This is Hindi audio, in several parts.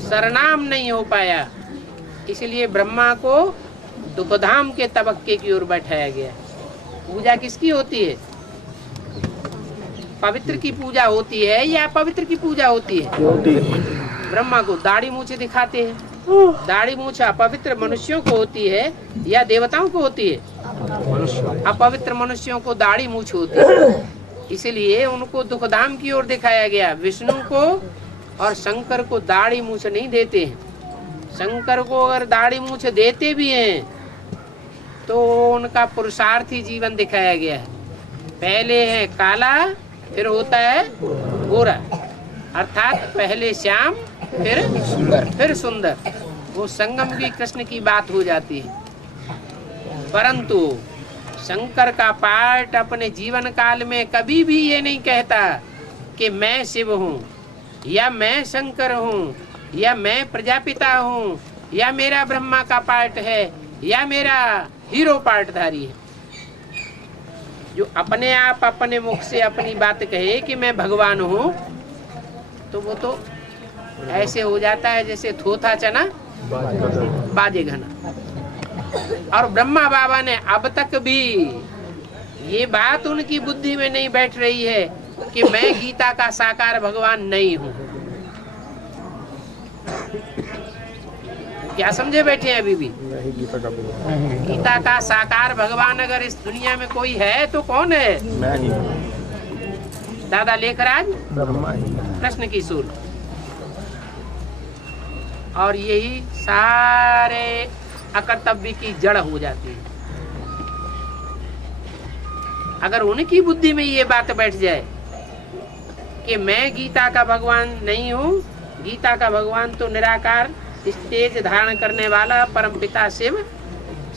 सरनाम नहीं हो पाया, इसलिए ब्रह्मा को दुखधाम के तबक्के की ओर बैठाया गया। पूजा किसकी होती है? पवित्र की पूजा होती है या पवित्र की पूजा होती है? ब्रह्मा को दाढ़ी मूछे दिखाते हैं, दाढ़ी मूछ अपवित्र मनुष्यों को होती है या देवताओं को होती है? अपवित्र मनुष्यों को दाढ़ी मूछ होती है, इसलिए उनको दुखधाम की ओर दिखाया गया। विष्णु को और शंकर को दाढ़ी मूछ नहीं देते हैं। शंकर को अगर दाढ़ी मूछ देते भी हैं तो उनका पुरुषार्थी जीवन दिखाया गया है। पहले है काला, फिर होता है गोरा, अर्थात पहले श्याम फिर सुंदर। वो संगम की कृष्ण की बात हो जाती है। परंतु शंकर का पाठ अपने जीवन काल में कभी भी ये नहीं कहता कि मैं शिव हूँ या मैं शंकर हूँ या मैं प्रजापिता हूँ या मेरा ब्रह्मा का पार्ट है या मेरा हीरो पार्टधारी है। जो अपने आप अपने मुख से अपनी बात कहे कि मैं भगवान हूँ, तो वो तो ऐसे हो जाता है जैसे थोथा चना बाजे घना। और ब्रह्मा बाबा ने अब तक भी ये बात उनकी बुद्धि में नहीं बैठ रही है कि मैं गीता का साकार भगवान नहीं हूँ। क्या समझे बैठे हैं अभी भी? गीता का साकार भगवान अगर इस दुनिया में कोई है तो कौन है? मैं ही। दादा लेखराज कृष्ण की सूर। और यही सारे अकर्तव्य की जड़ हो जाती है। अगर उनकी बुद्धि में ये बात बैठ जाए कि मैं गीता का भगवान नहीं हूँ, गीता का भगवान तो निराकार स्टेज धारण करने वाला परमपिता शिव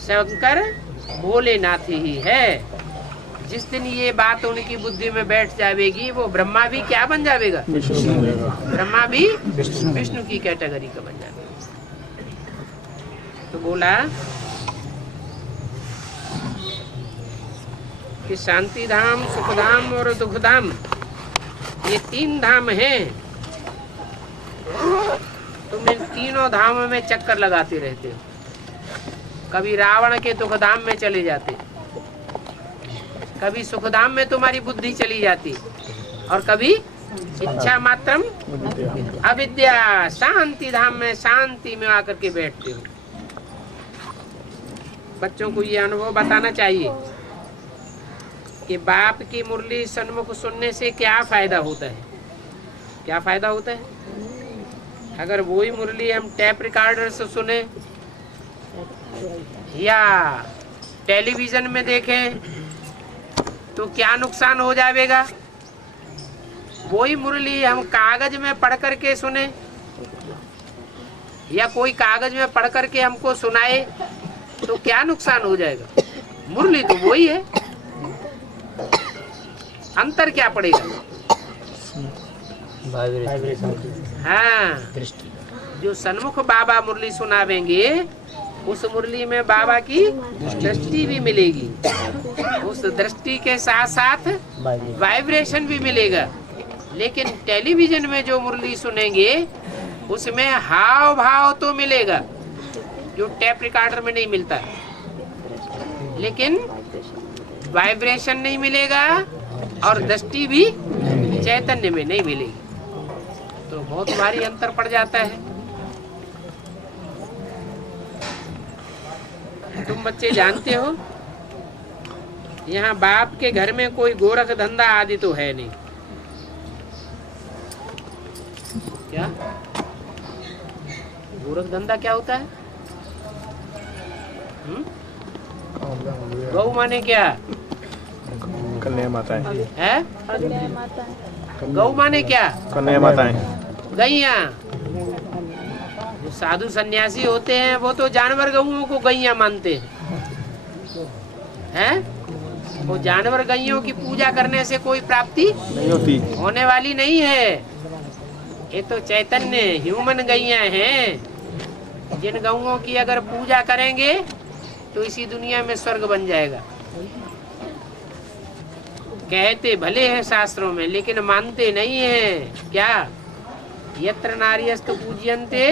शंकर भोलेनाथ ही है। जिस दिन ये बात उनकी बुद्धि में बैठ जाएगी, वो ब्रह्मा भी क्या बन जाएगा? ब्रह्मा भी विष्णु की कैटेगरी का बन जाएगा। तो बोला कि शांति धाम, सुख धाम और दुख धाम, ये तीन धाम हैं। तुम इन तीनों धामों में चक्कर लगाते रहते हो। कभी रावण के दुख धाम में चले जाते, कभी सुख धाम में तुम्हारी बुद्धि चली जाती, और कभी इच्छा मात्रम अविद्या शांति धाम में शांति में आकर के बैठते हो। बच्चों को ये अनुभव बताना चाहिए कि बाप की मुरली सन्मुख सुनने से क्या फायदा होता है। क्या फायदा होता है? अगर वही मुरली हम टैप रिकॉर्डर से सुने या टेलीविजन में देखें तो क्या नुकसान हो जाएगा? वही मुरली हम कागज में पढ़ करके सुने या कोई कागज में पढ़ करके हमको सुनाए तो क्या नुकसान हो जाएगा? मुरली तो वही है, अंतर क्या पड़ेगा? हाँ, जो सन्मुख बाबा मुरली सुनावेंगे उस मुरली में बाबा की दृष्टि भी मिलेगी, उस दृष्टि के साथ साथ वाइब्रेशन भी मिलेगा। लेकिन टेलीविजन में जो मुरली सुनेंगे उसमें हाव भाव तो मिलेगा जो टैप रिकॉर्डर में नहीं मिलता, लेकिन वाइब्रेशन नहीं मिलेगा और दृष्टि भी चैतन्य में नहीं मिलेगी। तो बहुत भारी अंतर पड़ जाता है। तुम बच्चे जानते हो, यहाँ बाप के घर में कोई गोरख धंधा आदि तो है नहीं। क्या गोरख धंधा क्या होता है? गौ माने क्या कन्या माताएं है? गौ माने क्या? कन्या माताएं, गैया। जो साधु सन्यासी होते हैं वो तो जानवर गऊओं को गैया मानते हैं। वो जानवर गैयों की पूजा करने से कोई प्राप्ति नहीं होती, होने वाली नहीं है। ये तो चैतन्य ह्यूमन गैया हैं। जिन गऊओं की अगर पूजा करेंगे तो इसी दुनिया में स्वर्ग बन जाएगा। कहते भले हैं शास्त्रों में, लेकिन मानते नहीं हैं। क्या? यत्र नार्यस्तु पूज्यन्ते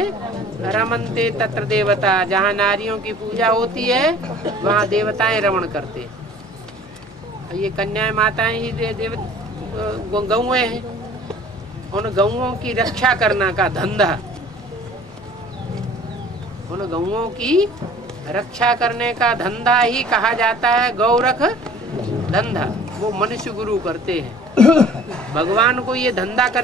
रमन्ते तत्र देवता। जहाँ नारियों की पूजा होती है वहाँ देवताएं रमण करते हैं। ये कन्याएं माताएं ही गौएं हैं। उन गौओं की रक्षा करना का धंधा, उन गौओं की रक्षा करने का धंधा ही कहा जाता है गौरख धंधा। वो मनुष्य गुरु करते हैं। भगवान को ये धंधा कर